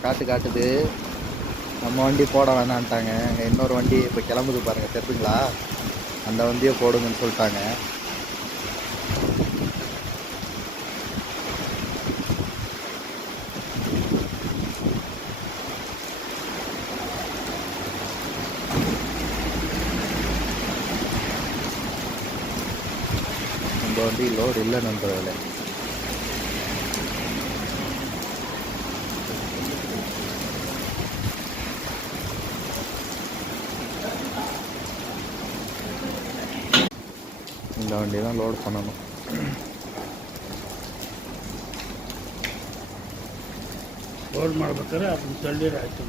காட்டுது. நம்ம வண்டி போட வேணான்ட்டாங்க. அங்கே இன்னொரு வண்டி இப்போ கிளம்புது பாருங்க, தெரியுதுங்களா? அந்த வண்டியை போடுங்கன்னு சொல்லிட்டாங்க. இந்த வண்டி லோடு இல்லை நண்பர்களே. இந்த வண்டி தான் லோட் பண்ணணும். ಲೋಡ್ ಮಾಡ್ಬೇಕಾದ್ರೆ ಅದನ್ನ ತಳ್ಳಿ ಆಯ್ತು.